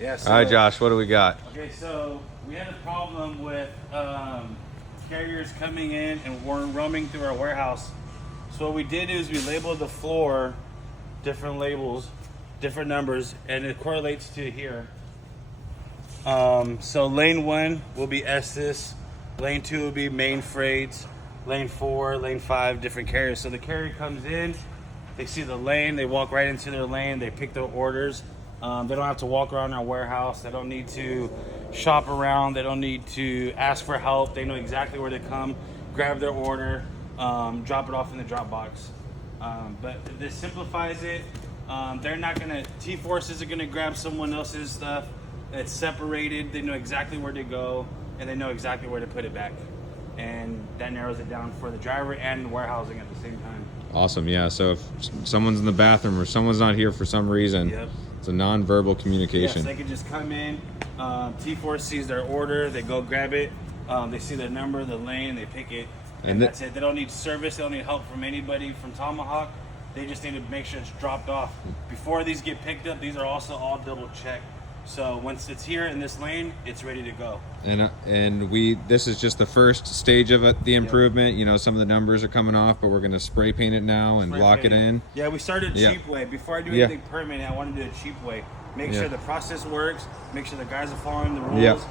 Yeah. So, All right, Josh, what do we got? Okay, so we had a problem with carriers coming in and roaming through our warehouse. So what we did is we labeled the floor different labels, different numbers, and it correlates to here. So lane 1 will be Estes, lane 2 will be main freights, lane 4, lane 5, different carriers. So the carrier comes in, they see the lane, they walk right into their lane, they pick their orders. They don't have to walk around our warehouse. They don't need to shop around. They don't need to ask for help. They know exactly where to come, grab their order, drop it off in the drop box. But this simplifies it. They're not gonna, T-Force isn't gonna grab someone else's stuff. It's separated. They know exactly where to go, and they know exactly where to put it back. And that narrows it down for the driver and warehousing at the same time. Awesome. Yeah. So if someone's in the bathroom or someone's not here for some reason, Yep. it's a non-verbal communication. Yes, they can just come in. T-Force sees their order. They go grab it. They see the number, the lane. They pick it, and that's it. They don't need service. They don't need help from anybody from Tomahawk. They just need to make sure it's dropped off. Before these get picked up, these are also all double checked. So once it's here in this lane, it's ready to go. And this is just the first stage of it, the improvement. You know, some of the numbers are coming off, but we're going to spray paint it now and lock it in. Yeah, we started a cheap way. Before I do anything permanent, I want to do a cheap way. Make sure the process works. Make sure the guys are following the rules.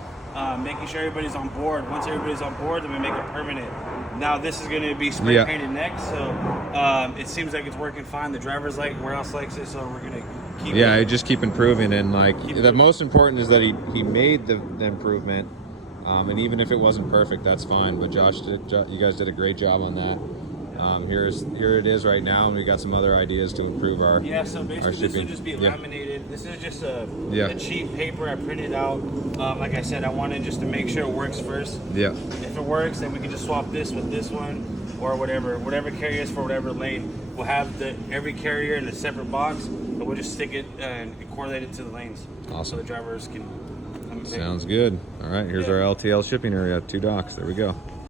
Making sure everybody's on board. Once everybody's on board, then we make it permanent. Now this is going to be spray painted next, so it seems like it's working fine. The driver's like it, warehouse likes it, so we're going to keep I just keep improving, and like the most important is that he made the improvement, and even if it wasn't perfect, that's fine. But you guys did a great job on that. Here it is right now, and we got some other ideas to improve our so basically this will just be laminated. This is just a cheap paper I printed out. Like I said, I wanted just to make sure it works first. If it works, then we can just swap this with this one, or whatever carrier is for whatever lane. We'll have every carrier in a separate box, but we'll just stick it and correlate it to the lanes. Awesome. So the drivers can Sounds good. All right, here's our LTL shipping area, 2 docks. There we go.